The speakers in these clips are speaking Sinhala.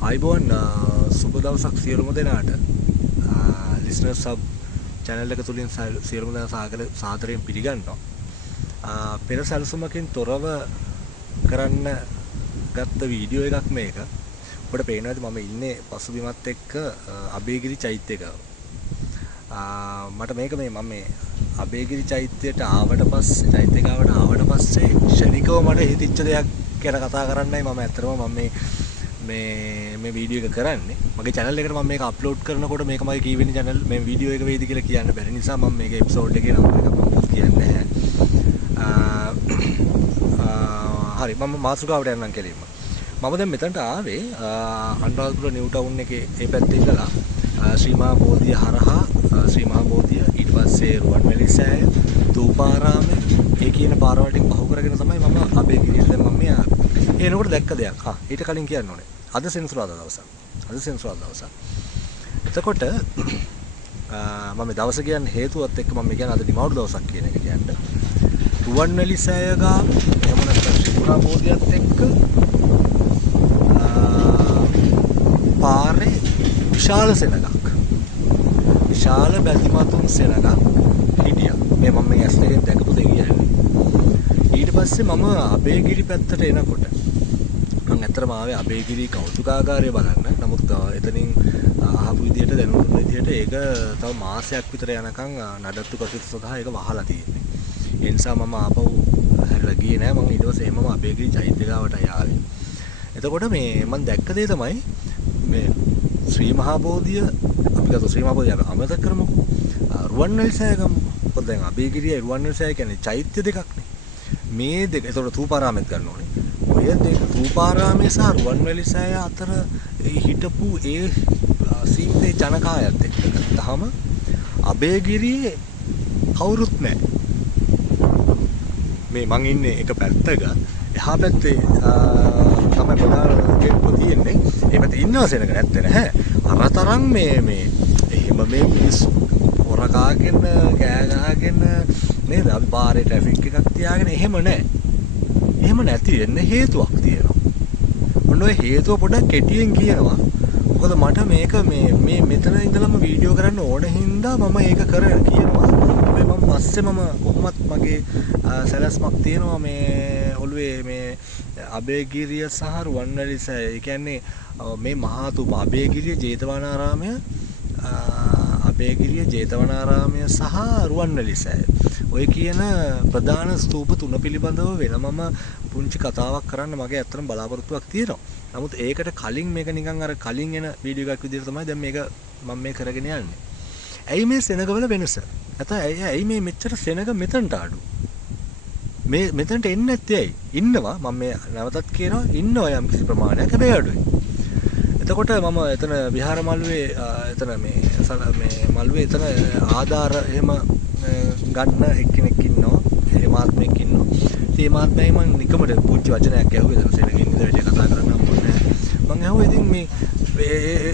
අයිබෝන් සුබ දවසක් සියලුම දෙනාට ලිස්නර් සබ් channel එක තුලින් සියලුම දෙනා සාදරයෙන් පිළිගන්නවා. පෙර සැලසුමකින් තොරව කරන්න ගත්ත වීඩියෝ එකක් මේක. ඔබට පේනවා ඇති මම ඉන්නේ පසුබිමත් එක්ක අබේගිරි චෛත්‍යයක. මට මේක මම මේ අබේගිරි චෛත්‍යයට ආවට පස්සේ ශනිකව මට හිතිච්ච දෙයක් ගැන කතා කරන්නයි මම ඇත්තටම මේ වීඩියෝ එක කරන්නේ. මගේ channel එකට මම මේක අප්ලෝඩ් කරනකොට මේක මගේ කීවෙනි channel මේ වීඩියෝ එක වේද කියලා කියන්න බැරි නිසා මම මේක එපිසෝඩ් එකේ නම එක මම කියන්නේ නැහැ. හරි මම මාතෘකාවට යන්නම් කෙලින්ම. මම දැන් මෙතනට ආවේ අනුරාධපුර නිව් ටවුන් එකේ ඒ පැත්තේ ඉඳලා ශ්‍රී මහා බෝධිය හරහා ශ්‍රී මහා බෝධිය ඊට පස්සේ රුවන්වැලි සෑය තූපාරාමය ඒ කියන පාරවල් ටික පහු කරගෙන තමයි මම අබේගිරියට දැන් මම මේ ආවේ. එනකොට දැක්ක දෙයක්. ඊට කලින් කියන්න ඕනේ. අද සෙන්සුරාදා දවසක්. එතකොට මම දවස කියන්නේ හේතුවත් එක්ක මම කියන්නේ අද නිමවුරු දවසක් කියන එක කියන්නේ. රුවන්වැලි සෑය ගාව එහෙම නැත්නම් ශ්‍රී මහා බෝධියත් එක්ක පාරේ විශාල සෙනගක්. විශාල බැතිමතුන් සෙනගක් හිටියා. මේ මම මේ ඇස් දෙකෙන් දැකපු දෙය කියන්නේ. ඊට පස්සේ මම අබේගිරි පැත්තට එනකොට මම ඇත්තටම ආවේ අබේගිරි කෞතුකාගාරය බලන්න. නමුත් එතනින් අහපු විදියට දැනුම් විදියට ඒක තව මාසයක් විතර යනකම් නඩත්තු කටයුතු සඳහා ඒක වහලා තියෙන්නේ. ඒ නිසා මම ආපහු හැරිලා ගියේ නෑ. මම ඊට පස්සේ එහෙමම අබේගිරි චෛත්‍ය ගාවට ආවේ. එතකොට මේ මම දැක්ක දේ තමයි මේ ශ්‍රී මහා බෝධිය අපි ගත්ත ශ්‍රී මහා බෝධිය අමතක කරමුකෝ. රුවන්වැලි සෑය ගමුකෝ. මොකද දැන් අබේගිරියයි රුවන්වැලි සෑය කියන්නේ චෛත්‍ය දෙකක්නේ. මේ දෙක එතකොට තූපාරාමෙත් ගන්න ඕනේ. ඔය දෙක තූපාරාමයේ සහ රුවන්වැලි සෑය අතර හිටපු ඒ සීමිත ජනකායත් එක්ක ගත්තාම අබේගිරියේ කවුරුත් නැහැ. මේ මං ඉන්නේ එක පැත්තක එහා පැත්තේ තමයි ප්‍රධාන ගේට්ටුව තියෙන්නේ. ඒ පැත්තේ ඉන්නව සෙනග නැත්තේ නෑ. අරතරන් මේ එහෙම මේ මිනිස්සු හොරකාගෙන කෑ ගහගෙන නේද? අපි පාරේ ට්‍රැෆික් එකක් තියාගෙන එහෙම නෑ. එහෙම නැති වෙන්න හේතුවක් තියෙනවා. ඔන්න ඔය හේතුව පොඩ්ඩක් කෙටියෙන් කියනවා. මොකද මට මේක මේ මෙතන ඉඳලම වීඩියෝ කරන්න ඕන හින්දා මම ඒක කරගෙන කියනවා. මම පස්සේ මම කොහොමත් මගේ සැලැස්මක් තියෙනවා මේ ඔළුවේ මේ අබේගිරිය සහ රුවන්වැලි සෑය. ඒ කියන්නේ මේ මහා තූප අබේගිරිය ජේතවනාරාමය සහ රුවන්වැලි සෑය. ඔය කියන ප්‍රධාන ස්තූප තුන පිළිබඳව වෙනමම පුංචි කතාවක් කරන්න මගේ ඇත්තටම බලාපොරොත්තුවක් තියෙනවා. නමුත් ඒකට කලින් මේක නිකන් අර කලින් එන වීඩියෝ එකක් විදිහට තමයි දැන් මේක මම මේ කරගෙන යන්නේ. ඇයි මේ සෙනගවල වෙනස? නැත්නම් ඇයි මේ මෙච්චර සෙනග මෙතනට අඩු? මේ මෙතනට එන්නේ නැත්තේ ඇයි? ඉන්නවා මම මේ නැවතත් කියනවා ඉන්නවා යම් කිසි ප්‍රමාණයක් හැබැයි අඩුයි. එතකොට මම එතන විහාර මළුවේ එතන මේ මළුවේ එතන ආධාර එහෙම ගන්න එක්කෙනෙක් ඉන්නවා. ඒ මාත්මෙක් ඉන්නවා. ඉතින් මේ මාත්මයයි මම නිකමට පුංචි වචනයක් ඇහුවේ එතන සෙනගින් ඉඳලා කතා කරන්න හම්බුනේ නැහැ. මම ඇහුවා ඉතින් මේ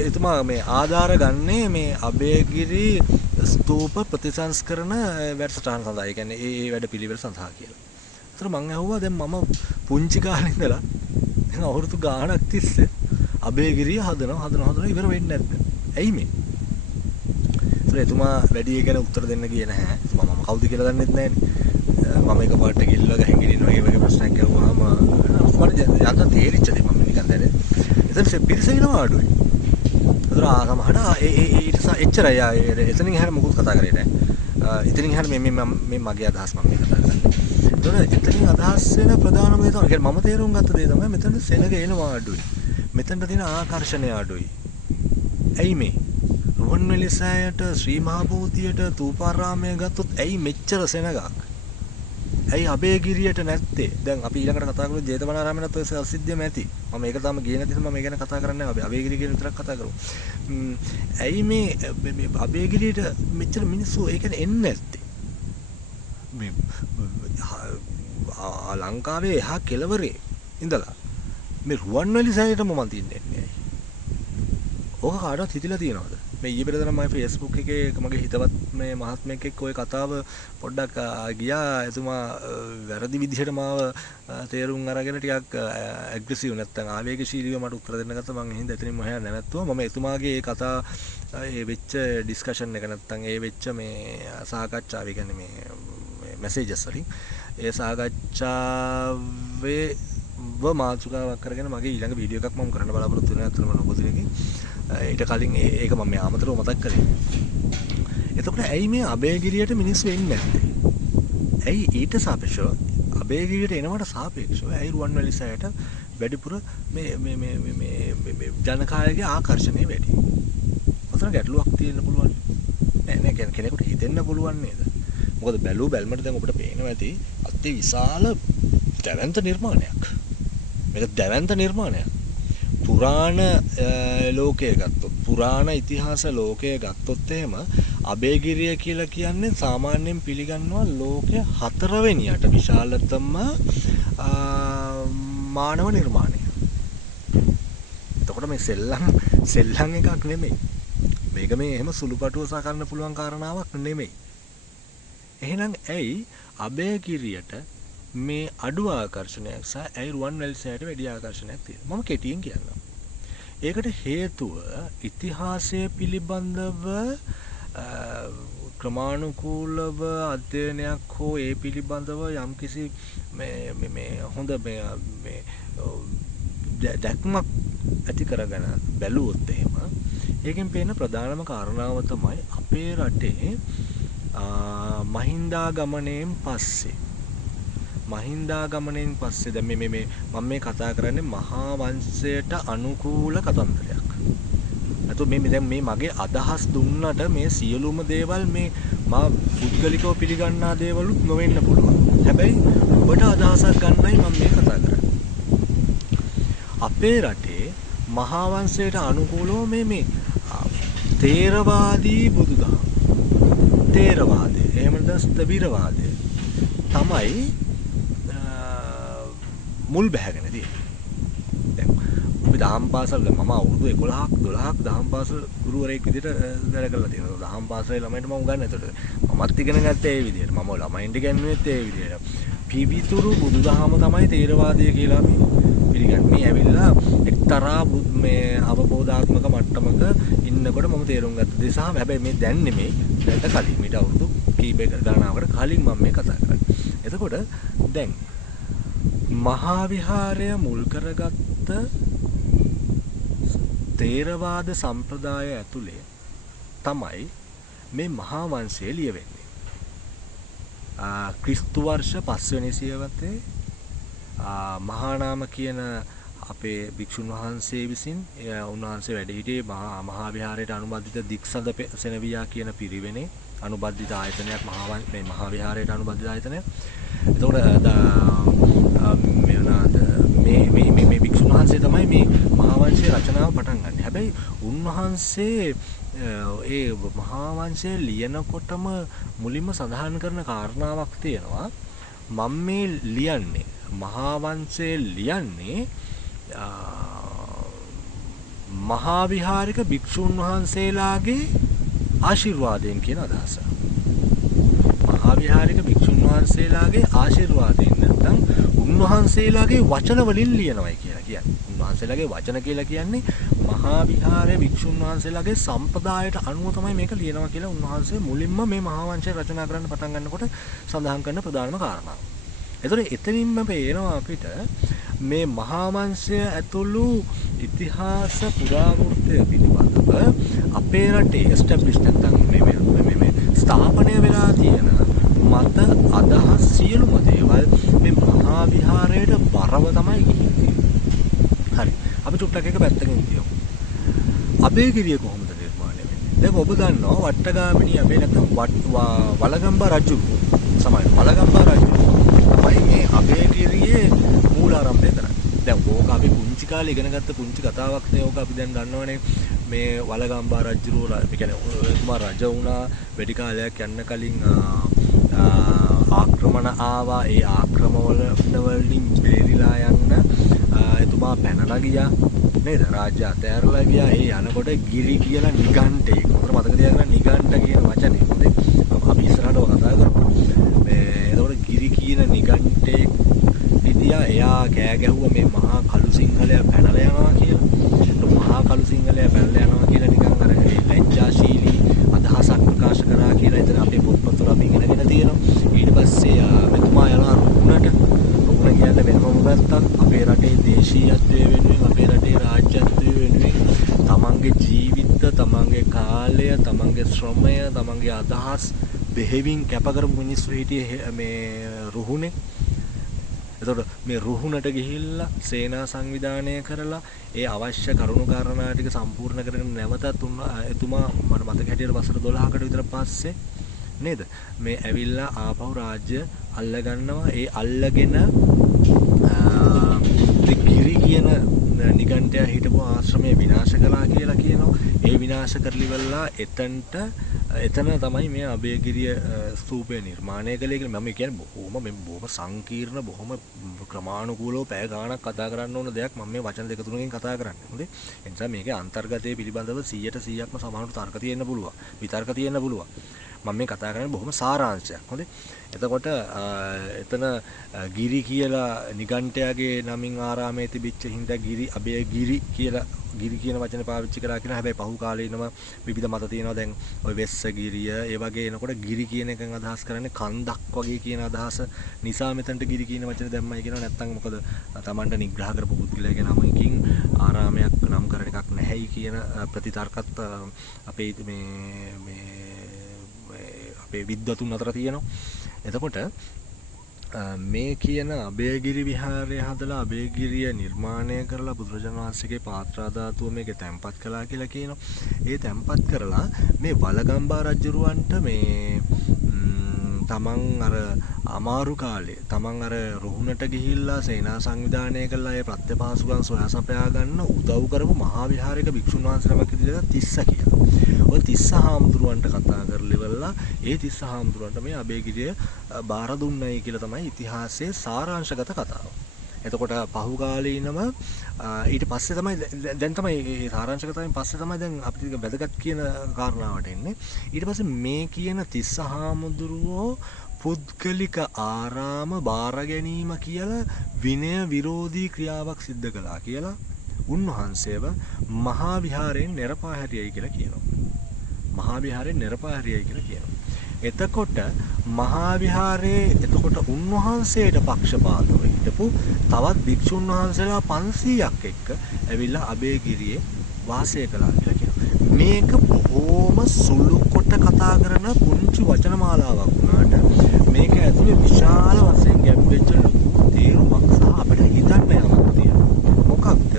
එතුමා මේ ආධාර ගන්නේ මේ අබේගිරි ස්තූප ප්‍රතිසංස්කරණ වැඩසටහන සඳහා. ඒ කියන්නේ ඒ වැඩ පිළිවෙල සඳහා කියලා. ඒතර මම ඇහුවා දැන් මම පුංචි කාලේ ඉඳලා දැන් අවුරුදු ගාණක් තිස්සේ අබේගිරිය හදනවා ඉවර වෙන්නේ නැද්ද? ඇයි මේ? ඒතර එතුමා වැඩි ගැන උත්තර දෙන්න ගියේ නැහැ. මම කවුද කියලා දන්නෙත් නැහැනේ. මම එකපාරට ගිල්ලලා ගහින් ගිනිනවා ඒ වගේ ප්‍රශ්නයක් ඇහුවාම මට යන්න තේරිච්ච දේ මම නිකන් දැනේ. එතන පිරිසෙනවා අඩුයි. ඒතර ආගමහට ඊට එච්චරයි එතනින් එහාට මොකුත් කතා කරේ නැහැ. එතනින් එහාට මේ මගේ අදහස් මම මේ කතා කරන්නේ. ඒතර එතනින් අදහස් වෙන ප්‍රධානම දේ තමයි මම තේරුම් ගත්ත දේ තමයි මෙතන සෙනග එනවා අඩුයි. මෙතනට තියෙන ආකර්ෂණය අඩුයි. ඇයි මේ? රුවන්වැලි සෑයට ශ්‍රී මහා බෝධියට තූපාරාමය ගත්තොත් ඇයි මෙච්චර සෙනගක්? ඇයි අබේගිරියට නැත්තේ? දැන් අපි ඊළඟට කතා කරමු ජේතවනාරාමයේත් ඔය සිද්ධියම ඇති. මම ඒක තාම ගියේ නැති නිසා මම ඒ ගැන කතා කරන්නේ නැහැ. අබේගිරිය ගැන විතරක් කතා කරමු. ඇයි මේ අබේගිරියට මෙච්චර මිනිස්සු ඒ කියන්නේ එන්නේ නැත්තේ? මේ ලංකාවේ එහා කෙළවරේ ඉඳලා මේ රුවන්වැලි සෑයටම මම තින්නේ නැහැ. ඕක කාටවත් හිතිලා තියනවද? මේ ඊයේ පෙරේද මම Facebook එකේ මගේ හිතවත් මේ මහත්මයෙක් එක්ක ওই කතාව පොඩ්ඩක් ගියා. එතුමා වැරදි විදිහට මාව තේරුම් අරගෙන ටිකක් ඇග්‍රෙසිව් නැත්තම් ආවේගශීලීව මට උත්තර දෙන්න ගත්තා. මම එහෙනම් එතනින්ම හොයන්න නැවැත්තුවා. මම එතුමාගේ ඒ කතා ඒ වෙච්ච ඩිස්කෂන් එක නැත්තම් ඒ වෙච්ච මේ සාකච්ඡාව කියන්නේ මේ මැසේජස් වලින් ඒ සාකච්ඡාවේ මාතෘකාවක් කරගෙන මගේ ඊළඟ වීඩියෝ එකක් මම කරන්න බලාපොරොත්තු වෙනවා අතනම නොබොදිනකින්. ඊට කලින් ඒක මම මේ ආමතරව මතක් කරේ. එතකොට ඇයි මේ අබේගිරියට මිනිස්සු එන්නේ නැත්තේ? ඇයි ඊට සාපේක්ෂව අබේගිරියට එනවට සාපේක්ෂව ඇයි රුවන්වැලි සෑයට වැඩිපුර මේ ජනකායගේ ආකර්ෂණය වැඩි? ඔතන ගැටලුවක් තියෙන්න පුළුවන්. නෑ කෙනෙකුට හිතෙන්න පුළුවන් නේද? මොකද බැලුමට දැන් ඔබට පේනවා ඇති අති විශාල දැවැන්ත නිර්මාණයක්. මේක දැවැන්ත නිර්මාණයක්. පුරාණ ලෝකය ගත්තොත් පුරාණ ඉතිහාස ලෝකය ගත්තොත් එහෙම අබේගිරිය කියලා කියන්නේ සාමාන්‍යයෙන් පිළිගන්නවා ලෝකයේ 4 වෙනියට විශාලතම මානව නිර්මාණය. එතකොට මේ සෙල්ලම් එකක් නෙමෙයි. මේක මේ එහෙම සුළුපටුව සාකරන්න පුළුවන් කාරණාවක් නෙමෙයි. එහෙනම් ඇයි අබේගිරියට මේ අඩු ආකර්ෂණයක් සහ ඇයි රුවන්වැලි සෑයට වැඩි ආකර්ෂණයක් තියෙනවා? මම කෙටියෙන් කියන්නම්. ඒකට හේතුව ඉතිහාසය පිළිබඳව ක්‍රමානුකූලව අධ්‍යයනයක් හෝ ඒ පිළිබඳව යම්කිසි මේ හොඳ මේ දැක්මක් ඇති කරගෙන බැලුවොත් එහෙම ඒකෙන් පේන ප්‍රධානම කාරණාව තමයි අපේ රටේ මහින්දාගමනයෙන් පස්සේ දැන් මේ මම මේ කතා කරන්නේ මහා වංශයට අනුකූල කතන්දරයක්. නැතු මේ දැන් මේ මගේ අදහස් දුන්නට මේ සියලුම දේවල් මේ මා පුද්ගලිකව පිළිගන්නා දේවලුත් නොවෙන්න පුළුවන්. හැබැයි ඔබට අදහසක් ගන්නයි මම මේ කතා කරන්නේ. අපේ රටේ මහා වංශයට අනුකූලව මේ තේරවාදී බුදුදහම තේරවාදය එහෙම නැත්නම් ස්ථවිරවාදය තමයි මුල් බැහැගෙන තියෙන්නේ. දැන් අපි දහම් පාසල් මම අවුරුදු 11ක් 12ක් දහම් පාසල් ගුරුවරයෙක් විදිහට වැඩ කරලා තියෙනවා. දහම් පාසලේ ළමයින්ට මම උගන්වන්නේ ඒතකොට. මමත් ඉගෙන ගත්තේ ඒ විදිහට. මම ළමයින්ට ඉගෙනුවෙත් ඒ විදිහට. පිවිතුරු බුදුදහම තමයි තේරවාදය කියලා අපි පිළිගන්නේ. මේ ඇවිල්ලා එක්තරා මේ අවබෝධාත්මක මට්ටමක ඉන්නකොට මම තේරුම් ගත්ත දේ සහ හැබැයි මේ දැන් නෙමෙයි දැන්ට කලින් මීට අවුරුදු කීපයක ගණනාවකට කලින් මම මේ කතා කරන්නේ. එතකොට දැන් මහා විහාරය මුල් කරගත්ත තේරවාද සම්ප්‍රදාය ඇතුලේ තමයි මේ මහා වංශය ලියවෙන්නේ. ක්‍රිස්තු වර්ෂ 5 වෙනි සියවසේ මහානාම කියන අපේ භික්ෂුන් වහන්සේ විසින් උන්වහන්සේ වැඩ සිටියේ මහා විහාරයට අනුබද්ධිත දික්සඳ සෙනවියා කියන පිරිවෙනේ අනුබද්ධිත ආයතනයක් මහා විහාරයට අනුබද්ධිත ආයතනයක්. එතකොට මේ භික්ෂුන් වහන්සේ තමයි මේ මහා වංශයේ රචනාව පටන් ගන්න. හැබැයි උන්වහන්සේ ඒ මහා වංශය ලියනකොටම මුලින්ම සඳහන් කරන කාරණාවක් තියෙනවා. මම මේ ලියන්නේ මහා වංශය ලියන්නේ මහා විහාරික භික්ෂුන් වහන්සේලාගේ ආශිර්වාදයෙන් කියන අදහස. මහා විහාරික භික්ෂුන් වහන්සේලාගේ ආශිර්වාදයෙන් නැත්නම් උන්වහන්සේලාගේ වචන වලින් ලියනවායි කියලා කියන්නේ. උන්වහන්සේලාගේ වචන කියලා කියන්නේ මහා විහාරයේ භික්ෂුන් වහන්සේලාගේ සම්ප්‍රදායට අනුව තමයි මේක ලියනවා කියලා උන්වහන්සේ මුලින්ම මේ මහා වංශය රචනා කරන්න පටන් ගන්නකොට සඳහන් කරන ප්‍රධානම කාරණාව. එතකොට එතනින්ම පේනවා අපිට මේ මහා වංශය ඇතුළු ඉතිහාස පුරාවෘත්තය පිළිබඳව අපේ රටේ එස්ටැබ්ලිෂ් නැත්නම් මේ ස්ථාපනය වෙලා තියෙන මත අදහස් සියලුම දේවල් මේ මහා විහාරයට බරව තමයි ගිහින්නේ. හරි. අපි චුට්ටක් එක පැත්තකින් තියමු. අබේගිරිය කොහොමද නිර්මාණය වෙන්නේ? දැන් ඔබ දන්නවා වට්ටගාමිනී අපේ නැත්නම් වලගම්බා රජු සමහර වලගම්බා රජු තමයි මේ අබේගිරියේ මූලාරම්භය කරන්නේ. දැන් ඕක අපි පුංචි කාලේ ඉගෙන ගත්ත පුංචි කතාවක් නේ. ඕක අපි දැන් දන්නවනේ මේ වලගම්බා රජුරෝ ඒ කියන්නේ එතුමා රජ වුණා වැඩි කාලයක් යන්න කලින් ආක්‍රමණ ආවා. ඒ ආක්‍රමණ වලින් බේරිලා යන්න එතුමා පැනලා ගියා. නේද? රාජ්‍ය අතෑරලා ගියා. ඒ යනකොට ගිරි කියලා නිගණ්ඨේ. මොකද මතක තියාගන්න නිගණ්ඨ කියන වචනේ. හොඳේ. අපි ඉස්සරහට කතා කරමු. මේ එතකොට ගිරි කියන නිගණ්ඨේ හිටියා. එයා කෑ ගැහුවා මේ මහා කළු සිංහලයා පැනලා යනවා කියලා. මහා කළු සිංහලයා පැනලා යනවා කියලා නිකන් අර ලැජ්ජාශීලී අදහසක් ප්‍රකාශ කරා කියලා එතන අපේ පොත්පත්වල අපි ඉගෙනගෙන තියෙනවා. ඊට පස්සේ මෙතුමා යනවා රුහුණට. රුහුණ කියන්නේ වෙනම පැත්තක්. අපේ රටේ දේශීයත්වය වෙනුවෙන් අපේ රටේ රාජ්‍යත්වය වෙනුවෙන් තමන්ගේ ජීවිත, තමන්ගේ කාලය, තමන්ගේ ශ්‍රමය, තමන්ගේ අදහස් බෙහෙවින් කැප කරපු මිනිස්සු හිටියේ මේ රුහුණේ. එතකොට මේ රුහුණට ගිහිල්ලා සේනා සංවිධානය කරලා ඒ අවශ්‍ය කරුණු කාරණා ටික සම්පූර්ණ කරගෙන නැවතත් එතුමා මට මතක හැටියට වසර 12කට විතර පස්සේ නේද මේ ඇවිල්ලා ආපහු රාජ්‍ය අල්ල ගන්නවා. ඒ අල්ලගෙන ගිරි කියන නිගණ්ඨයා හිටපු ආශ්‍රමය විනාශ කළා කියලා කියනවා. ඒ විනාශ කරලිවලා එතන තමයි මේ අභයගිරිය ස්තූපය නිර්මාණය කළේ කියලා. මම කියන්නේ බොහොම සංකීර්ණ, බොහොම ක්‍රමානුකූලව පැය ගාණක් කතා කරන්න ඕන දෙයක් මම මේ වචන දෙක තුනකින් කතා කරන්නේ. හොඳේ. ඒ නිසා මේකේ අන්තර්ගතය පිළිබඳව 100%ක්ම සමහරට තර්ක තියෙන්න පුළුවන්. විතර්ක තියෙන්න පුළුවන්. මම මේ කතා කරන්නේ බොහොම සාරාංශයක්. හොඳේ. එතකොට එතන ගිරි කියලා නිගණ්ඨයාගේ නමින් ආරාමයේ තිබිච්ච හින්දා අභයගිරි කියලා ගිරි කියන වචනේ පාවිච්චි කරා කියලා. හැබැයි පහු කාලේ ඉනම විවිධ මත තියෙනවා. දැන් ওই වෙස්සගිරිය ඒ වගේ එනකොට ගිරි කියන එකෙන් අදහස් කරන්නේ කන්දක් වගේ කියන අදහස නිසා මෙතනට ගිරි කියන වචනේ දැම්මයි කියනවා. නැත්තම් මොකද Tamanට නිග්‍රහ කරපු පුද්ගලයාගේ නමකින් ආරාමයක් නම් කරන එකක් නැහැයි කියන ප්‍රතිතර්කත් අපේ අපේ විද්වතුන් අතර තියෙනවා. එතකොට මේ කියන අභයගිරි විහාරය හදලා අභයගිරිය නිර්මාණය කරලා බුදුරජාණන් වහන්සේගේ පාත්‍රා ධාතුව මේක තැන්පත් කළා කියලා කියනවා. ඒ තැන්පත් කරලා මේ වලගම්බා රජුරවන්ට මේ තමන් අර අමාරු කාලේ තමන් අර රුහුණට ගිහිල්ලා සේනා සංවිධානය කළා ඒ ප්‍රත්‍යපාසුකම් සොයා සපයා ගන්න උදව් කරපු මහා විහාරයක භික්ෂුන් වහන්සේ නමක් ඉදිරියට තිස්ස කියලා. ඔය තිස්ස හාමුදුරුවන්ට කතා කරලිවලා ඒ තිස්ස හාමුදුරුවන්ට මේ අභයගිරිය බාර දුන්නයි කියලා තමයි ඉතිහාසයේ සාරාංශගත කතාව. එතකොට පහු කාලේ ඉනම ඊට පස්සේ තමයි දැන් තමයි මේ සාරාංශගතයෙන් පස්සේ තමයි දැන් අපිට වැදගත් කියන කාරණාවට එන්නේ. ඊට පස්සේ මේ කියන තිස්ස හාමුදුරුවෝ පුද්ගලික ආරාම බාර ගැනීම කියලා විනය විරෝධී ක්‍රියාවක් සිද්ධ කළා කියලා උන්වහන්සේව මහා විහාරයෙන් නිරපා හැරියයි කියලා කියනවා. මහා විහාරයෙන් නිරපා හැරියයි කියලා කියනවා. එතකොට මහා විහාරයේ උන්වහන්සේට පක්ෂපාතව හිටපු තවත් භික්ෂුන් වහන්සේලා 500ක් එක්ක ඇවිල්ලා අභයගිරියේ වාසය කළා කියලා කියනවා. මේක බොහොම සුළු කොට කතා කරන පුංචි වචන මාලාවක් වුණාට මේක ඇතුලේ විශාල වශයෙන් ගැඹුරෙච්ච ලොකු තේරුමක් සහ අපිට හිතන්න යමක් තියෙනවා. මොකක්ද?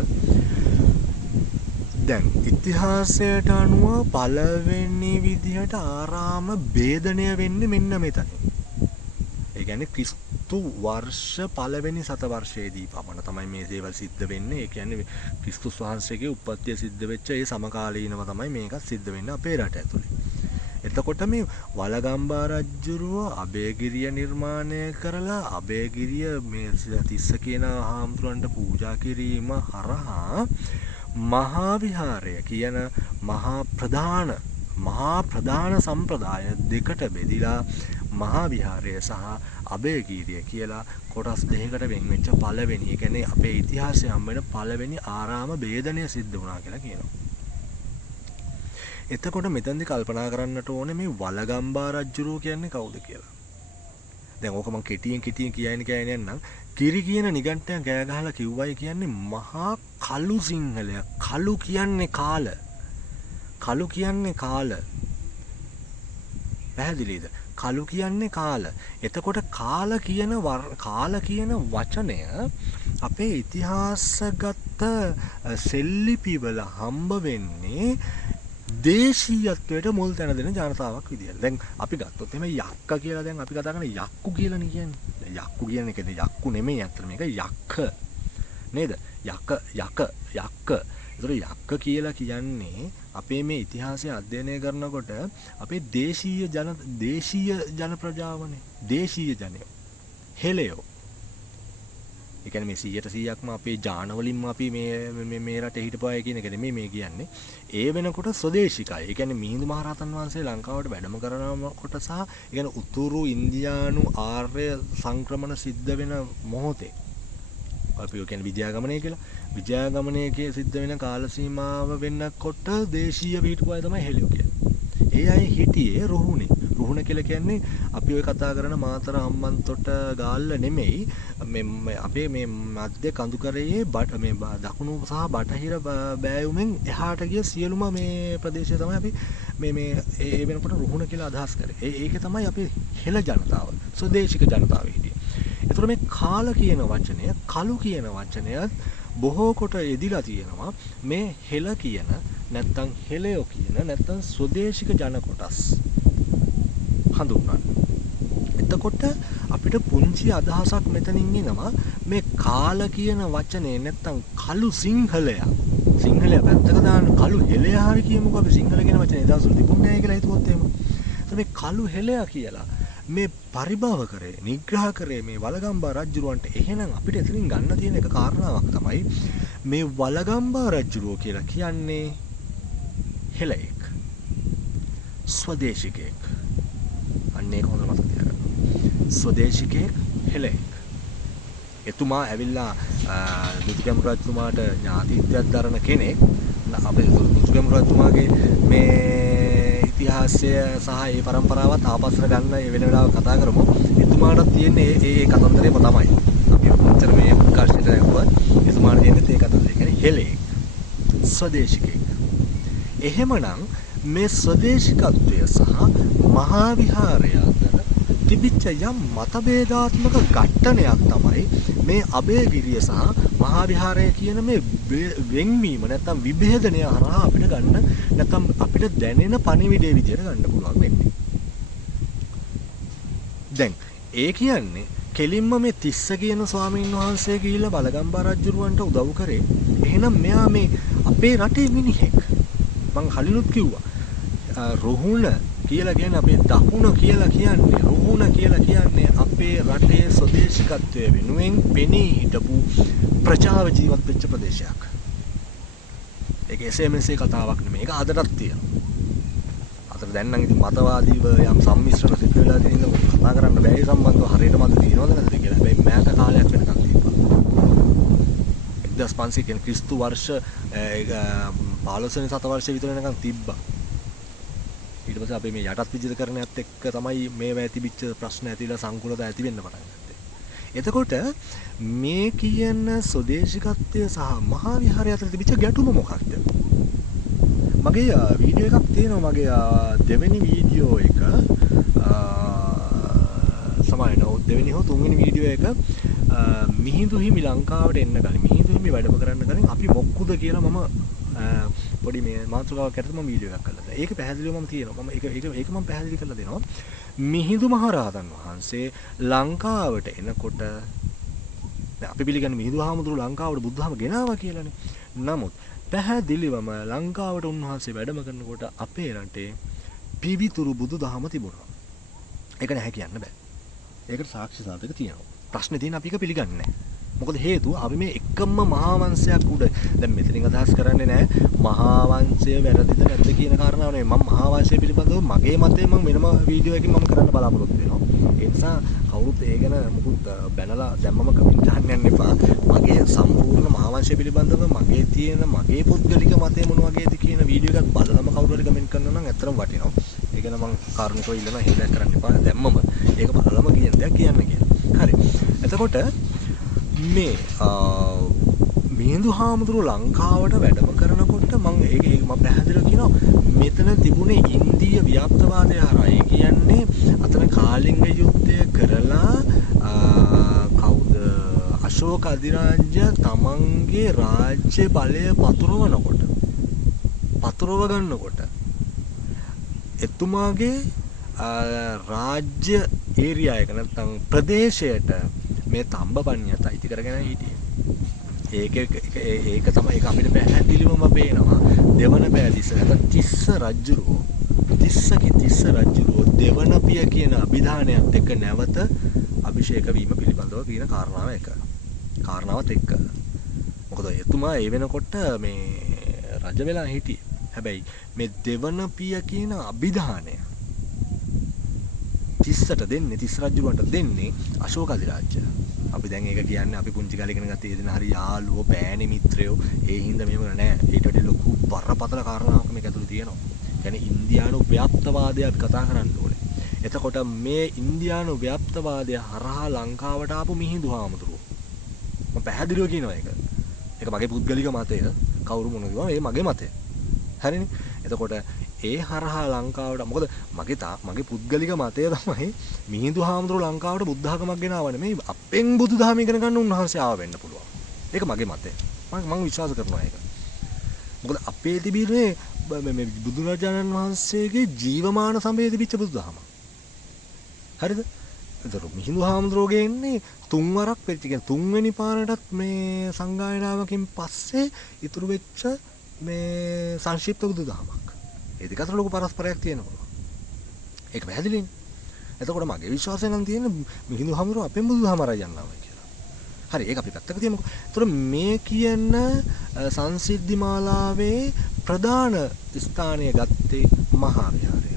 දැන් ඉතිහාසයට අනුව පළවෙනි විදිහට ආරාම භේදනය වෙන්නේ මෙන්න මෙතන. ඒ කියන්නේ ක්‍රිස්තු වර්ෂ පළවෙනි සතවර්ෂයේදී පමණ තමයි මේ දේවල් සිද්ධ වෙන්නේ. ඒ කියන්නේ ක්‍රිස්තුස් වහන්සේගේ උප්පත්තිය සිද්ධ වෙච්ච ඒ සමකාලීනව තමයි මේක සිද්ධ වෙන්නේ අපේ රට ඇතුලේ. එතකොට මේ වලගම්බා රජුරුව අභයගිරිය නිර්මාණය කරලා අභයගිරිය මේ තිස්ස කියන හාමුදුරන්ට පූජා කිරීම හරහා මහා විහාරය කියන මහා ප්‍රධාන සම්ප්‍රදාය දෙකට බෙදිලා මහා විහාරය සහ අභයගිරිය කියලා කොටස් දෙකකට වෙන් වෙච්ච පළවෙනි, ඒ කියන්නේ අපේ ඉතිහාසයේ හම්බ වෙන පළවෙනි ආරාම භේදනය සිද්ධ වුණා කියලා කියනවා. එතකොට මෙතනදී කල්පනා කරන්නට ඕනේ මේ වලගම්බා රජුරෝ කියන්නේ කවුද කියලා. දැන් ඕක මම කෙටියෙන් කියන්නේ නම් ගිරි කියන නිගණ්ඨයා ගෑ ගහලා කිව්වයි කියන්නේ මහා කළු සිංහලයා. කළු කියන්නේ කාල. කළු කියන්නේ කාල. පැහැදිලිද? කළු කියන්නේ කාල. එතකොට කාල කියන වචනය අපේ ඉතිහාසගත සෙල්ලිපිවල හම්බ වෙන්නේ දේශීයත්වයට මුල් තැන දෙන ජනතාවක් විදියට. දැන් අපි ගත්තොත් එimhe යක්ක කියලා දැන් අපි කතා කරන යක්කු කියලානේ කියන්නේ. යක්කු කියන එක යක්කු නෙමෙයි අතන මේක යක්ක. නේද? යක්ක. ඒතර යක්ක කියලා කියන්නේ අපේ මේ ඉතිහාසය අධ්‍යයනය කරනකොට අපේ දේශීය ජන ප්‍රජාවනේ. දේශීය ජනයෝ. හෙළයෝ. ඒ කියන්නේ මේ 100%ක්ම අපේ ජාන වලින්ම අපි මේ රටේ හිටපුවා කියන එක නෙමෙයි මේ කියන්නේ. ඒ වෙනකොට ස්වදේශිකයි. ඒ කියන්නේ මිහිඳු මහරහතන් වහන්සේ ලංකාවට වැඩම කරනකොට සහ ඒ කියන්නේ උතුරු ඉන්දියානු ආර්ය සංක්‍රමණ සිද්ධ වෙන මොහොතේ අපි කියන්නේ විජයාගමනය කියලා. විජයාගමනයේ සිද්ධ වෙන කාල සීමාව වෙනකොට දේශීය පිටුපය තමයි හෙළියෝ කියන්නේ. ඒ අය හිටියේ රුහුණේ. රුහුණ කියලා කියන්නේ අපි ඔය කතා කරන මාතර හම්බන්තොට ගාල්ල නෙමෙයි මේ අපේ මේ මධ්‍ය කඳුකරයේ මේ දකුණු සහ බටහිර බෑයුමෙන් එහාට ගිය සියලුම මේ ප්‍රදේශය තමයි අපි මේ ඒ වෙනකොට රුහුණ කියලා අදහස් කරේ. ඒකේ තමයි අපි හෙළ ජනතාව, ස්වදේශික ජනතාව හිටියේ. ඒතර මේ කාල කියන වචනය, කලු කියන වචනයත් බොහෝ කොට යෙදිලා තියෙනවා මේ හෙළ කියන නැත්තම් හෙළයෝ කියන නැත්තම් ස්වදේශික ජන කොටස් හඳුන්වන්න. එතකොට අපිට පුංචි අදහසක් මෙතනින් එනවා මේ කාල කියන වචනේ නැත්තම් කළු සිංහලයා. සිංහලයා පැත්තක දාන්න කළු හෙළයා හරි කියමුකෝ අපි සිංහල කියන වචනේ දවසවල තිබුණේ නැහැ කියලා හිතුවොත් එහෙම. මේ කළු හෙළයා කියලා මේ පරිභව කරේ නිග්‍රහ කරේ මේ වලගම්බා රජුරවන්ට. එහෙනම් අපිට එතනින් ගන්න තියෙන එක කාරණාවක් තමයි මේ වලගම්බා රජුරෝ කියලා කියන්නේ හෙළයෙක්, ස්වදේශිකයෙක්. අන්න ඒක හොඳට මතක තියාගන්න. ස්වදේශිකයෙක්, හෙළයෙක්. එතුමා ඇවිල්ලා දුටුගැමුණු රජතුමාට ඥාතිත්වයක් දරන කෙනෙක්. අපේ දුටුගැමුණු රජතුමාගේ මේ ඉතිහාසය සහ ඒ પરම්පරාවත් ආපස්සට ගන්න වෙන වෙලාවක කතා කරමු. එතුමාට තියෙන්නේ ඒ කතන්දරේම තමයි. අපි ඔච්චර මේ ප්‍රකාශයට ඇහුවත් එතුමාට තියෙන්නේ ඒ කතන්දරේ. කියන්නේ හෙළයෙක්, ස්වදේශිකයෙක්. එහෙමනම් මේ ස්වදේශිකත්වය සහ මහා විහාරය අතර තිබිච්ච යම් මතභේදාත්මක ඝට්ටනයක් තමයි මේ අබේගිරිය සහ මහා විහාරය කියන මේ වෙන්වීම නැත්නම් විභේදනය හරහා අපිට ගන්න නැත්නම් අපිට දැනෙන පණිවිඩයේ විදියට ගන්න පුළුවන් වෙන්නේ. දැන් ඒ කියන්නේ කෙලින්ම මේ තිස්ස කියන ස්වාමීන් වහන්සේ ගිහිල්ලා බලගම්බා රජුරවන්ට උදව් කරේ. එහෙනම් මෙයා මේ අපේ රටේ මිනිහෙක්. මං කලිනුත් කිව්වා රුහුණ කියලා කියන්නේ අපේ දකුණ කියලා කියන්නේ රුහුණ කියලා කියන්නේ අපේ රටේ ස්වදේශිකත්වය වෙනුවෙන් පෙනී හිටපු ප්‍රජාව ජීවත් වෙච්ච ප්‍රදේශයක්. ඒක එසේ මෙසේ කතාවක් නෙමෙයි. ඒක අදටත් තියෙනවා. අතට දැන් නම් ඉතින් මතවාදීව යම් සම්මිශ්‍රණ සිද්ධ වෙලා තියෙන කතා කරන්න බැරි සම්බන්ධව හරියට මත තියෙනවද නැද්ද කියලා. හැබැයි මෑත කාලයක් වෙනකන් තිබ්බා. 1500 කියන ක්‍රිස්තු වර්ෂ 15 වෙනි සතවර්ෂය විතර වෙනකන් තිබ්බා. ඊට පස්සේ අපි මේ යටත් විජිතකරණයත් එක්ක තමයි මේවා තිබිච්ච ප්‍රශ්න ඇතිලා සංකුලത ඇති වෙන්න පටන් ගත්තේ. එතකොට මේ කියන ස්වදේශිකත්වය සහ මහා විහාරය අතර තිබිච්ච ගැටුම මොකක්ද? මගේ වීඩියෝ එකක් තියෙනවා මගේ දෙවෙනි වීඩියෝ එක සමාන දෙවෙනි හෝ තුන්වෙනි වීඩියෝ එක මිහිඳු හිමි ලංකාවට එන්න කලින් මිහිඳු හිමි වැඩම කරන්න කලින් අපි මොක්කුද කියලා මම පොඩි මේ මාතෘකාවක් යටතේ මම වීඩියෝ එකක් කළා. ඒක පැහැදිලිව මම තියෙනවා. මම ඒක මම පැහැදිලි කරලා දෙනවා. මිහිඳු මහරහතන් වහන්සේ ලංකාවට එනකොට දැන් අපි පිළිගන්නේ මිහිඳු හාමුදුරුවෝ ලංකාවට බුදුදහම ගෙනාවා කියලානේ. නමුත් පැහැදිලිවම ලංකාවට උන්වහන්සේ වැඩම කරනකොට අපේ රටේ පිවිතුරු බුදුදහම තිබුණා. ඒක නැහැ කියන්න බෑ. ඒකට සාක්ෂි සාධක තියෙනවා. ප්‍රශ්නේ තියෙන අපි ඒක පිළිගන්නේ නැහැ. මොකද හේතුව අපි මේ එකම මහා වංශයක් උඩ දැන් මෙතනින් අදහස් කරන්නේ නැහැ මහා වංශය වැරදිද නැද්ද කියන කාරණාව නෙවෙයි. මම මහා වංශය පිළිබඳව මගේ මතය මම වෙනම වීඩියෝ එකකින් මම කරන්න බලාපොරොත්තු වෙනවා. ඒ නිසා කවුරුත් ඒ ගැන මොකුත් බැනලා දැම්මම කමින්ට් දාන්න යන්න එපා. මගේ සම්පූර්ණ මහා වංශය පිළිබඳව මගේ තියෙන මගේ පුද්ගලික මතය මොන වගේද කියන වීඩියෝ එකක් බලලම කවුරු හරි කමෙන්ට් කරනවා නම් ඇත්තටම වටිනවා. ඒ ගැන මම කාරුණිකව ඉල්ලනවා හේලක් කරන්න එපා. දැම්මම ඒක බලලම කියන දේ කියන්න කියලා. හරි. එතකොට මේ මිහිඳු හාමුදුරුවෝ ලංකාවට වැඩම කරනකොට මම පැහැදිලිව කියනවා මෙතන තිබුණේ ඉන්දීය ව්‍යාප්තවාදය හරහා. ඒ කියන්නේ අතන කාලිංග යුද්ධය කරලා කවුද අශෝක අධිරාජ්‍ය තමන්ගේ රාජ්‍ය බලය පතුරව ගන්නකොට එතුමාගේ රාජ්‍ය ඒරියා එක නැත්නම් ප්‍රදේශයට මේ තම්බපන්නියත් අයිති කරගෙන හිටියේ. ඒක තමයි ඒක අපිට පැහැදිලිවම පේනවා. දෙවන පෑදිස නැත්නම් තිස්ස රජුරෝ දෙවනපිය කියන අභිධානයත් එක්ක නැවත අභිෂේක වීම පිළිබඳව කියන කාරණාව එක. කාරණාවත් එක්ක. මොකද එතුමා ඒ වෙනකොට මේ රජ වෙලා හිටියේ. හැබැයි මේ දෙවන පිය කියන අභිධානය 30ට දෙන්නේ 30 රජුන්ට දෙන්නේ අශෝක අධිරාජ්‍ය. අපි දැන් ඒක කියන්නේ අපි පුංචි කාලේ ඉගෙන ගත්තේ එදින හරි යාළුවෝ පෑණි මිත්‍රයෝ ඒ හින්දා මෙහෙම නෑ. ඊට වඩා ලොකු බරපතල කාරණාවක් මේක ඇතුළේ තියෙනවා. කියන්නේ ඉන්දියානු ව්‍යාප්තවාදය අපි කතා කරන්න ඕනේ. එතකොට මේ ඉන්දියානු ව්‍යාප්තවාදය හරහා ලංකාවට ආපු මිහිඳු හාමුදුරුවෝ. මම පැහැදිලිව කියනවා ඒක. ඒක මගේ පුද්ගලික මතය. කවුරු මොනවද කිව්වා මේ මගේ මතය. හරිනේ. එතකොට ඒ හරහා ලංකාවට මොකද මගේ පුද්ගලික මතය තමයි මිහිඳු හාමුදුරුවෝ ලංකාවට බුද්ධ ආගමක් ගෙනාව නෙමෙයි අපෙන් බුදුදහම ඉගෙන ගන්න උන්වහන්සේ ආව වෙන්න පුළුවන්. ඒක මගේ මතය. මම විශ්වාස කරනවා ඒක. මොකද අපේ තිබිනේ මේ බුදුරජාණන් වහන්සේගේ ජීවමාන සමයේ තිබිච්ච බුදුදහම. හරිද? ඒතර මිහිඳු හාමුදුරුවෝගේ ඉන්නේ තුන්වරක් වෙච්ච කියන්නේ තුන්වෙනි පාරටත් මේ සංගායනාවකින් පස්සේ ඉතුරු වෙච්ච මේ සංක්ෂිප්ත බුදුදහමක්. ඒ දෙක අතර ලොකු පරස්පරයක් තියෙනවා. ඒක පැහැදිලිනේ. එතකොට මගේ විශ්වාසය නම් තියෙන්නේ මිහිඳු හාමුදුරුවෝ අපෙන් බුදුදහම අරන් යනවා කියලා. හරි ඒක අපි පැත්තක තියමුකෝ. එතකොට මේ කියන සංසිද්ධි මාලාවේ ප්‍රධාන ස්ථානය ගත්තේ මහා විහාරය.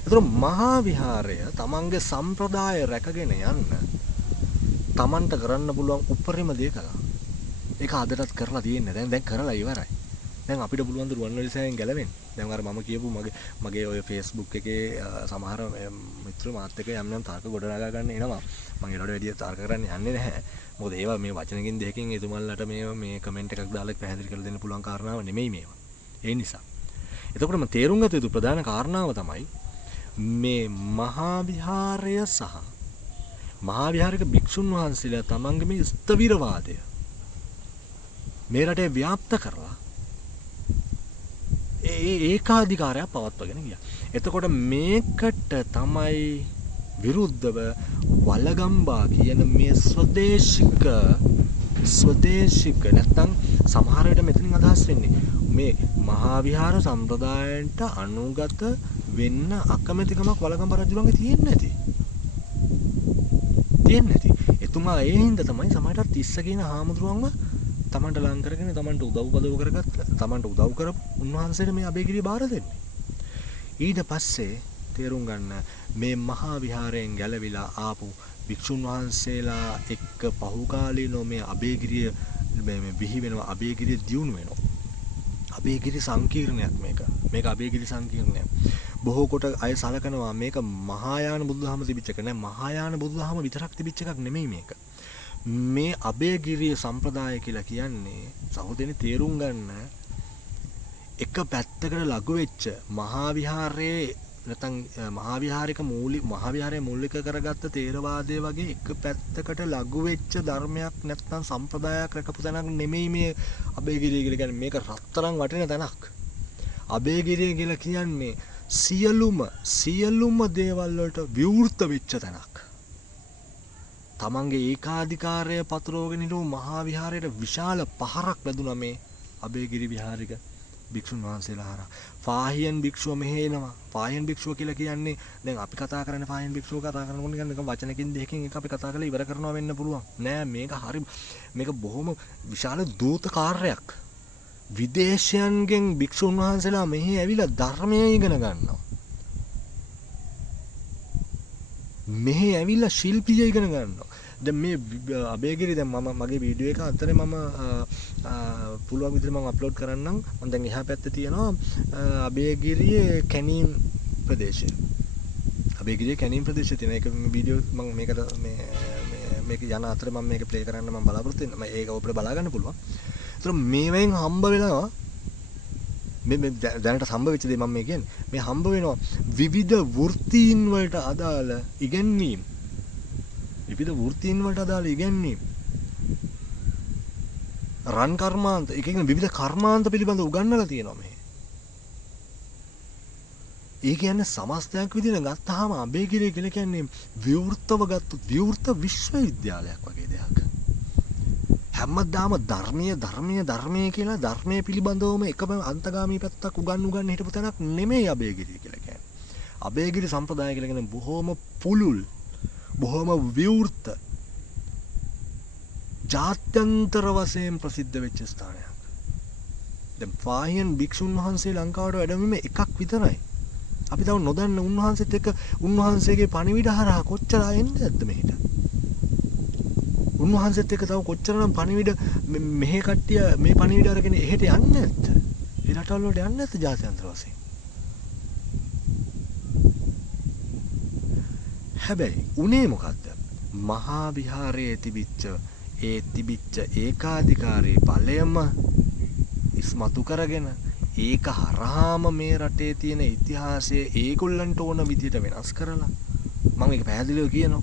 එතකොට මහා විහාරය තමන්ගේ සම්ප්‍රදාය රැකගෙන යන්න තමන්ට කරන්න පුළුවන් උපරිම දේ කළා. ඒක අදටත් කරලා තියෙන්නේ. දැන් කරලා ඉවරයි. දැන් අපිට පුළුවන් ද රුවන්වැලිසෑයෙන් ගැලවෙන්න. දැන් අර මම කියපු මගේ ඔය Facebook එකේ සමහර මිත්‍රයෝ මාත් එක්ක යම් යම් තර්ක ගොඩනගා ගන්න එනවා. මම ඒකට වැඩි තර්ක කරන්න යන්නේ නැහැ. මොකද ඒවා මේ වචනකින් දෙකකින් එතුමන්ලට මේ කමෙන්ට් එකක් දාලා පැහැදිලි කරලා දෙන්න පුළුවන් කාරණාව නෙමෙයි මේවා. ඒ නිසා. එතකොට මම තේරුම් ගත යුතු ප්‍රධාන කාරණාව තමයි මේ මහා විහාරය සහ මහා විහාරික භික්ෂුන් වහන්සේලා තමන්ගේ මේ ස්ථවිරවාදය මේ රටේ ව්‍යාප්ත කරලා ඒකාධිකාරයක් පවත්වාගෙන ගියා. එතකොට මේකට තමයි විරුද්ධව වලගම්බා කියන මේ ස්වදේශික නැත්නම් සමහර විට මෙතනින් අදහස් වෙන්නේ මේ මහා විහාර සම්ප්‍රදායන්ට අනුගත වෙන්න අකමැතිකමක් වලගම්බා රජුලන්ගේ තියෙන්නේ නැති. එතුමා ඒ හින්දා තමයි සමහරට 30 කියන හාමුදුරුවන්ව තමන්ට ලං කරගෙන තමන්ට උදව් කරපු උන්වහන්සේට මේ අබේගිරිය බාර දෙන්නේ. ඊට පස්සේ තේරුම් ගන්න මේ මහා විහාරයෙන් ගැලවිලා ආපු භික්ෂුන් වහන්සේලා එක්ක පහුකාලීනව මේ අබේගිරිය මේ බිහි වෙනවා. අබේගිරිය දියුණු වෙනවා. අබේගිරි සංකීර්ණයක් මේක අබේගිරි සංකීර්ණයක්. බොහෝ කොට අය සලකනවා මේක මහායාන බුදුදහම තිබිච්ච එක නෑ. මහායාන බුදුදහම විතරක් තිබිච්ච එකක් නෙමෙයි මේක. මේ අබේගිරිය සම්ප්‍රදාය කියලා කියන්නේ සහෝදරනි තේරුම් ගන්න එක පැත්තකට ලඝු වෙච්ච මහා විහාරයේ නැත්නම් මහා විහාරයේ මූලික කරගත්ත තේරවාදයේ වගේ එක පැත්තකට ලඝු වෙච්ච ධර්මයක් නැත්නම් සම්ප්‍රදායක් රැකපු තැනක් නෙමෙයි මේ අබේගිරිය කියලා කියන්නේ. මේක රත්තරන් වටින තැනක්. අබේගිරිය කියලා කියන්නේ සියලුම දේවල් වලට විවෘත වෙච්ච තැනක්. තමන්ගේ ඒකාධිකාරය පතුරවගෙන හිටපු මහා විහාරයට විශාල පහරක් වැදුනා මේ අබේගිරි විහාරික භික්ෂුන් වහන්සේලා හරහා. ෆාහියන් භික්ෂුව මෙහෙ එනවා. ෆාහියන් භික්ෂුව කියලා කියන්නේ දැන් අපි කතා කරන්නේ ෆාහියන් භික්ෂුව කතා කරනකොට නිකන් වචනකින් දෙකකින් එක අපි කතා කරලා ඉවර කරනවා වෙන්න පුළුවන්. නෑ මේක බොහොම විශාල දූත කාර්යයක්. විදේශයන්ගෙන් භික්ෂුන් වහන්සේලා මෙහි ඇවිල්ලා ධර්මය ඉගෙන ගන්නවා. මෙහි ඇවිල්ලා ශිල්පීය ඉගෙන ගන්නවා. දැන් මේ අබේගිරි දැන් මගේ වීඩියෝ එක අතරේ මම පුළුවන් විදිහට මම අප්ලෝඩ් කරන්නම්. මම දැන් එහා පැත්තේ තියෙනවා අබේගිරියේ කැනීම් ප්‍රදේශය. අබේගිරියේ කැනීම් ප්‍රදේශය තියෙන එක වීඩියෝ මම මේක යන අතරේ මම මේක ප්ලේ කරන්න මම බලාපොරොත්තු වෙනවා. ඒක ඔබට බලා ගන්න පුළුවන්. ඒතර මේවෙන් හම්බ වෙනවා මේ දැනට සම්භවිච්ච දේ මම කියන්නේ මේ හම්බ වෙනවා විවිධ වෘත්තීන් වලට අදාළ ඉගැන්වීම්. රන් කර්මාන්ත එක විවිධ කර්මාන්ත පිළිබඳව උගන්වලා තියෙනවා මේ. ඒ කියන්නේ සමස්තයක් විදිහට ගත්තාම අබේගිරිය කියලා කියන්නේ විවෘත විශ්වවිද්‍යාලයක් වගේ දෙයක්. හැමදාම ධර්මයේ කියලා ධර්මයේ පිළිබඳවම එකම අන්තගාමී පැත්තක් උගන්වන්න හිටපු තැනක් නෙමෙයි අබේගිරිය කියලා කියන්නේ. අබේගිරි සම්ප්‍රදාය කියලා කියන්නේ බොහොම පුළුල්, බොහොම විවෘත ජාත්‍යන්තර වශයෙන් ප්‍රසිද්ධ වෙච්ච ස්ථානයක්. දැන් පාහියන් භික්ෂුන් වහන්සේ ලංකාවට වැඩමීම එකක් විතරයි. අපි තව නොදන්න උන්වහන්සේත් එක්ක උන්වහන්සේගේ පණිවිඩ හරහා කොච්චර ආයෙන්නේ නැද්ද මෙහෙට? උන්වහන්සේත් එක්ක තව කොච්චරනම් පණිවිඩ මෙහෙ කට්ටිය මේ පණිවිඩ අරගෙන එහෙට යන්නේ නැද්ද? ඒ රටවල් වලට යන්නේ නැද්ද ජාත්‍යන්තර වශයෙන්? හැබැයි උනේ මොකද්ද? මහා විහාරයේ තිබිච්ච ඒකාධිකාරී බලයම ඉස්මතු කරගෙන ඒක හරහාම මේ රටේ තියෙන ඉතිහාසය ඒගොල්ලන්ට ඕන විදිහට වෙනස් කරලා මම ඒක පැහැදිලිව කියනවා.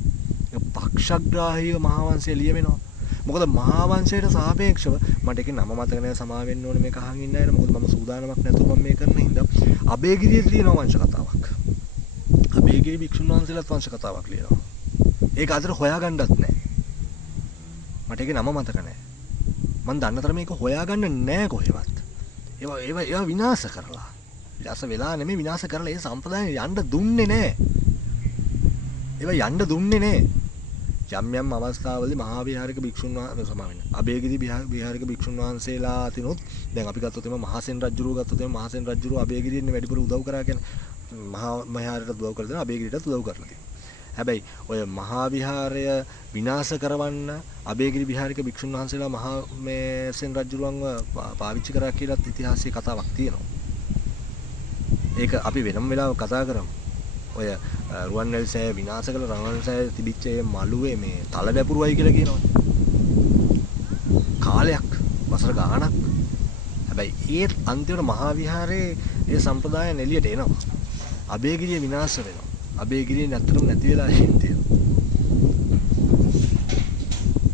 ඒක පක්ෂග්‍රාහීව මහාවංශය ලියවෙනවා. මොකද මහාවංශයට සාපේක්ෂව මට ඒකේ නම මතක නැහැ සමා වෙන්න ඕනේ මේක අහන් ඉන්න අය. මොකද මම සූදානමක් නැතුව මම මේ කරන හින්දා අබේගිරියේ ලියන වංශ කතාවක්. අබේගිරි භික්ෂුන් වහන්සේලාත් වංශ කතාවක් ලියනවා. ඒක අතර හොයාගන්නත් නැහැ. මට ඒකේ නම මතක නැහැ. මම දන්න තරම මේක හොයාගන්න නැහැ කොහෙවත්. ඒවා විනාශ කරලා. විනාශ වෙලා නෙමෙයි විනාශ කරලා ඒ සම්ප්‍රදාය යන්න දුන්නේ නැහැ. ඒවා යන්න දුන්නේ නැහැ. යම් යම් අවස්ථාවලදී මහා විහාරික භික්ෂුන් වහන්සේ සමාවෙන්න. අබේගිරි විහාරික භික්ෂුන් වහන්සේලා තිනොත් දැන් අපි ගත්තොත් එම මහසෙන් රජුරුව ගත්තොත් එම මහසෙන් රජුරුව අබේගිරියෙන් වැඩිපුර උදව් කරා කියන්නේ මහා විහාරයට උදව් කරලා දෙනවා අබේගිරියටත් උදව් කරලා තියෙනවා. හැබැයි ඔය මහා විහාරය විනාශ කරවන්න අබේගිරි විහාරික භික්ෂුන් වහන්සේලා මහා මේ සෙන් රජුරුවන්ව පාවිච්චි කරා කියලාත් ඉතිහාසයේ කතාවක් තියෙනවා. ඒක අපි වෙනම වෙලාවක කතා කරමු. ඔය රුවන්වැලි සෑය විනාශ කළ රුවන්වැලි සෑය තිබිච්ච මේ මළුවේ මේ තල වැපුරුවයි කියලා කියනවා. කාලයක් වසර ගාණක්. හැබැයි ඒත් අන්තිමට මහා විහාරයේ ඒ සම්ප්‍රදායන් එළියට එනවා. අබේගිරිය විනාශ වෙනවා. අබේගිරිය නැත්තරම නැති වෙලා හිටියා.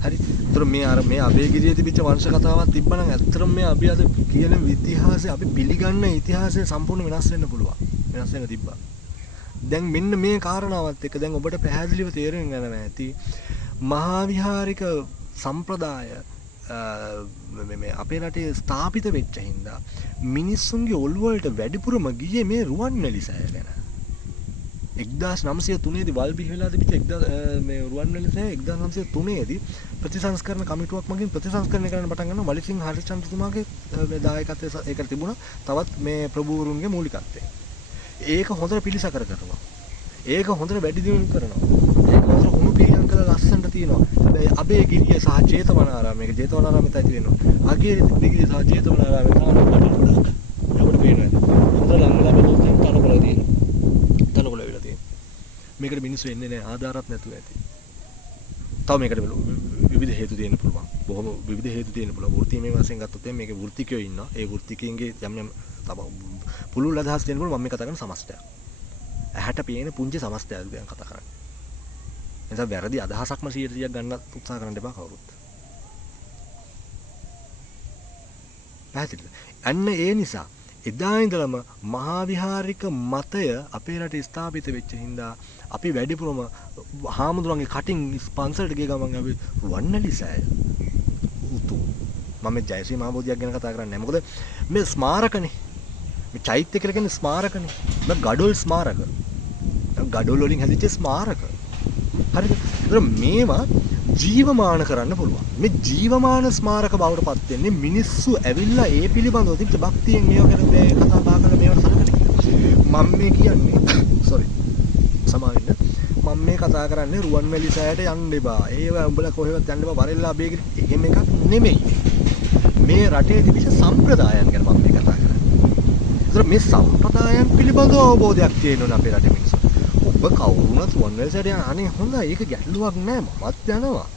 හරි. ඒතර මේ අබේගිරියේ තිබිච්ච වංශ කතාවක් තිබ්බනම් ඇත්තටම මේ අපි අද කියන ඉතිහාසය අපි පිළිගන්න ඉතිහාසය සම්පූර්ණ වෙනස් වෙන්න පුළුවන්. වෙනස් වෙන්න තිබ්බා. දැන් මෙන්න මේ කාරණාවත් එක්ක දැන් ඔබට පැහැදිලිව තේරෙන්න යනවා ඇති මහා විහාරික සම්ප්‍රදාය මේ අපේ රටේ ස්ථාපිත වෙච්ච හින්දා මිනිස්සුන්ගේ ඔළුව වලට වැඩිපුරම ගියේ මේ රුවන්වැලි සෑය ගැන. 1903 දී වල් බිහි වෙලා තිබිච්ච මේ රුවන්වැලි සෑය 1903 දී ප්‍රතිසංස්කරණ කමිටුවක් මගින් ප්‍රතිසංස්කරණය කරන්න පටන් ගන්නවා වලිසිංහ හරිචන්ද්‍රතුමාගේ දායකත්වයේ ඒකට තිබුණා. තවත් මේ ප්‍රභූවරුන්ගේ මූලිකත්වයෙන්. ඒක හොඳට පිළිසකර කරනවා. ඒක හොඳට වැඩි දියුණු කරනවා. ඒක හොඳට හුණු පිළියම් කරලා ලස්සනට තියෙනවා. හැබැයි අබේගිරිය සහ ජේතවනාරාම මේක ජේතවනාරාමෙත් ඇති වෙනවා. අගේගිරිය සහ ජේතවනාරාමේ තාම කඩු ගොඩක්. අපිට පේනවා. හොඳ ලංගලා බලුවොත් තනකොළ තියෙනවා. තනකොළ වෙලා තියෙනවා. මේකට මිනිස්සු එන්නේ නැහැ ආධාරات නැතුව ඇති. තව මේකට විවිධ හේතු තියෙන්න පුළුවන්. බොහොම විවිධ හේතු තියෙන්න පුළුවන්. වෘත්තීමේ වශයෙන් ගත්තොත් මේකේ වෘත්තිකයෝ ඉන්නවා. ඒ වෘත්තිකයන්ගේ යම් යම් තම පුළුල් අදහස් දෙන්න පුළුවන්. මම මේ කතා කරන සමස්තයක්. ඇහැට පේන පුංචි සමස්තයක් ගැන කතා කරන්නේ. එනිසා වැරදි අදහසක්ම 100% ගන්න උත්සාහ කරන්න එපා කවුරුත්. පැහැදිලිද? අන්න ඒ නිසා එදා ඉඳලම මහා විහාරික මතය අපේ රටේ ස්ථාපිත වෙච්ච හින්දා අපි වැඩිපුරම හාමුදුරන්ගේ කටින් ස්පන්සර්ට ගිය ගමන් අපි රුවන්වැලි සෑය උතු මම ජයශ්‍රී මහබෝධියක් ගැන කතා කරන්නේ නැහැ. මොකද මේ ස්මාරකනේ. මේ චෛත්‍ය කියලා කියන්නේ ස්මාරකනේ. මේ ගඩොල් ස්මාරක. ගඩොල් වලින් හැදිච්ච ස්මාරක. හරිද? ඒතර මේවා ජීවමාන කරන්න පුළුවන්. මේ ජීවමාන ස්මාරක බවට පත් වෙන්නේ මිනිස්සු ඇවිල්ලා ඒ පිළිබඳව තිබ්බ භක්තියෙන් මේව ගැන මේ කතා බහ කරලා මේවට සලකන මම මේ කියන්නේ sorry සමාවෙන්න මම මේ කතා කරන්නේ රුවන්වැලි සෑයට යන්න එපා. ඒව උඹලා කොහෙවත් යන්න එපා. වරෙල්ලා අබේගිරි එහෙම එකක් නෙමෙයි. මේ රටේ තිබිච්ච සම්ප්‍රදායන් ගැන මම මේ කතා කරන්නේ. ඒතර මේ සම්ප්‍රදායන් පිළිබඳව අවබෝධයක් තියෙනවා අපේ රටේ මිනිස්සු. ඔබ කවුරුණත් රුවන්වැලි සෑයට යන අනේ හොඳයි. ඒක ගැටලුවක් නෑ. මමත් යනවා.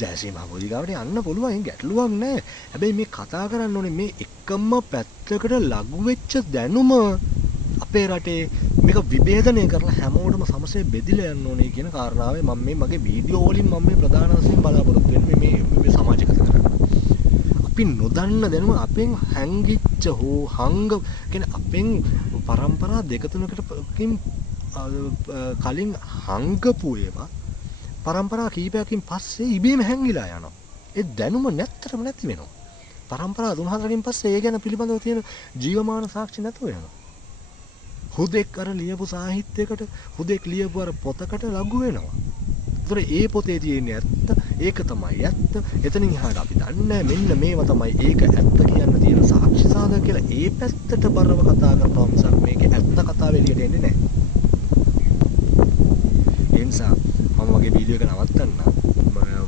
ජයශ්‍රී මහබෝධිගාවට යන්න පුළුවන්. ඒක ගැටලුවක් නෑ. හැබැයි මේ කතා කරන්න ඕනේ මේ එකම පැත්තකට ලඟු වෙච්ච දැනුම අපේ රටේ මේක විභේදනය කරලා හැමෝටම සමසේ බෙදිලා යන්න ඕනේ කියන කාරණාවයි මම මේ මගේ වීඩියෝ වලින් මම මේ ප්‍රධාන වශයෙන් බලාපොරොත්තු වෙන්නේ මේ සමාජගත කරන්න. අපි නොදන්න දැනුම අපෙන් හැංගිච්ච හෝ හංග කියන්නේ අපෙන් પરම්පරා දෙක තුනකටකින් කලින් හංගපු ඒවා પરම්පරා කීපයකින් පස්සේ ඉබේම හැංගිලා යනවා. ඒ දැනුම නැත්තරම නැති වෙනවා. પરම්පරා 3-4කින් පස්සේ ඒ ගැන පිළිබඳව තියෙන ජීවමාන සාක්ෂි නැතුව යනවා. හුදෙක් අර ලියපු සාහිත්‍යයකට හුදෙක් ලියපු අර පොතකට ලඟු වෙනවා. ඒතර ඒ පොතේ තියෙන ඇත්ත ඒක තමයි ඇත්ත. එතනින් එහාට අපි දන්නේ මෙන්න මේවා තමයි ඒක ඇත්ත කියන්න තියෙන සාක්ෂි සාධක කියලා. ඒ පැත්තට බරව කතා කරනවා මිසක් මේක ඇත්ත කතාව එළියට එන්නේ නැහැ. ඒ නිසා මම වගේ වීඩියෝ එක නවත්තන්න.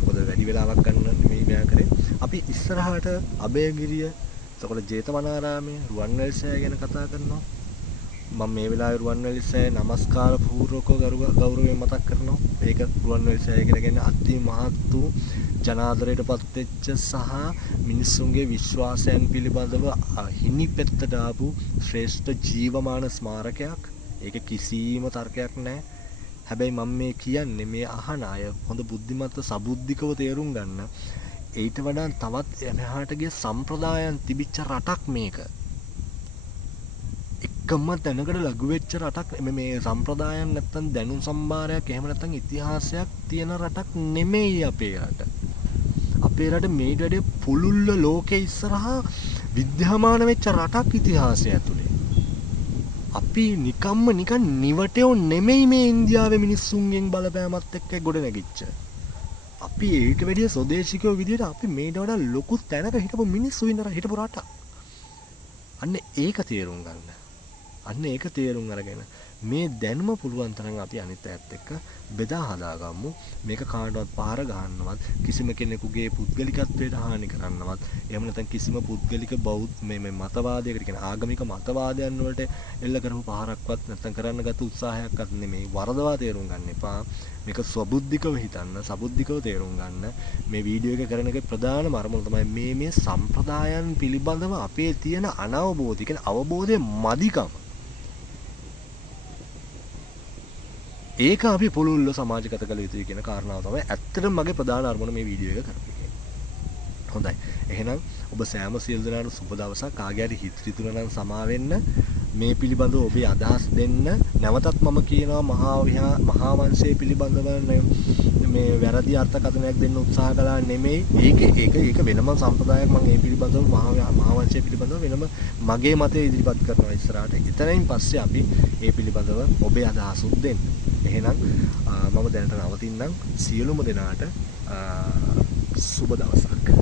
මොකද වැඩි වෙලාවක් ගන්න නෙමෙයි මෙයා කරේ. අපි ඉස්සරහට අබේගිරිය, එතකොට ජේතවනාරාමයේ රුවන්වැලිසෑය ගැන කතා කරනවා. මම මේ වෙලාවේ රුවන්වැලිසෑය নমස්කාර පූර්වකව ගෞරවයෙන් මතක් කරනවා. ඒක රුවන්වැලිසෑය කියන අති මහත් වූ ජනාදරයටපත් වෙච්ච සහ මිනිසුන්ගේ විශ්වාසයන් පිළිබඳව හිණිපෙත්තට ආපු ශ්‍රේෂ්ඨ ජීවමාන ස්මාරකයක්. ඒක කිසිම තර්කයක් නැහැ. හැබැයි මම මේ කියන්නේ මේ අහන අය හොඳ බුද්ධිමත් සබුද්ධිකව තේරුම් ගන්න. ඊට වඩා තවත් එහාට ගිය සම්ප්‍රදායන් තිබිච්ච රටක් මේක. එකම තැනකට ලඝු වෙච්ච රටක් මේ සම්ප්‍රදායන් නැත්තම් දැනුම් සම්භාරයක් එහෙම නැත්තම් ඉතිහාසයක් තියෙන රටක් නෙමෙයි අපේ රට. අපේ රට මේට වඩා පුළුල්ල ලෝකේ ඉස්සරහා විද්‍යාමාන වෙච්ච රටක් ඉතිහාසය ඇතුලේ. අපි නිකන් නිවටයෝ නෙමෙයි මේ ඉන්දියාවේ මිනිස්සුන්ගෙන් බලපෑමත් එක්ක ගොඩ නැගිච්ච. අපි ඊට වැඩිය ස්වදේශිකයෝ විදිහට අපි මේට වඩා ලොකු තැනක හිටපු මිනිස්සු හිටපු රටක්. අන්න ඒක තේරුම් ගන්න. අන්න ඒක තේරුම් අරගෙන මේ දැනුම පුළුවන් තරම් අපි අනිත් අයත් එක්ක බෙදා හදාගමු. මේක කාටවත් පාර ගහන්නවත් කිසිම කෙනෙකුගේ පුද්ගලිකත්වයට හානි කරන්නවත් එහෙම නැත්නම් කිසිම පුද්ගලික බෞද්ධ මේ මතවාදයකට කියන ආගමික මතවාදයන් වලට එල්ල කරපු පාරක්වත් නැත්නම් කරන්න ගත උත්සාහයක්වත් නෙමෙයි. වරදවා තේරුම් ගන්න එපා. මේක ස්වබුද්ධිකව හිතන්න, සබුද්ධිකව තේරුම් ගන්න. මේ වීඩියෝ එක කරන එකේ ප්‍රධානම අරමුණ තමයි මේ සම්ප්‍රදායන් පිළිබඳව අපේ තියෙන අනවබෝධය, කියන්නේ අවබෝධය මදිකම. ඒක අපි පුළුල්ව සමාජගත කළ යුතුයි කියන කාරණාව තමයි ඇත්තටම මගේ ප්‍රධාන අරමුණ මේ වීඩියෝ එක කරපු එකේ. හොඳයි. එහෙනම් ඔබ සෑම සියලු දෙනාට සුබ දවසක්. කාගේ හරි හිත රිදුනා නම් සමා වෙන්න. මේ පිළිබඳව ඔබේ අදහස් දෙන්න. නැවතත් මම කියනවා මහා වංශයේ පිළිබඳව මේ වැරදි අර්ථකථනයක් දෙන්න උත්සාහ කළා නෙමෙයි. ඒක වෙනම සම්ප්‍රදායක්. මම මේ පිළිබඳව මහා වංශය පිළිබඳව වෙනම මගේ මතය ඉදිරිපත් කරනවා ඉස්සරහට. එතනින් පස්සේ අපි මේ පිළිබඳව ඔබේ අදහසුත් දෙන්න. එහෙනම් මම දැනට නවතින්නම්. සියලුම දෙනාට සුබ දවසක්.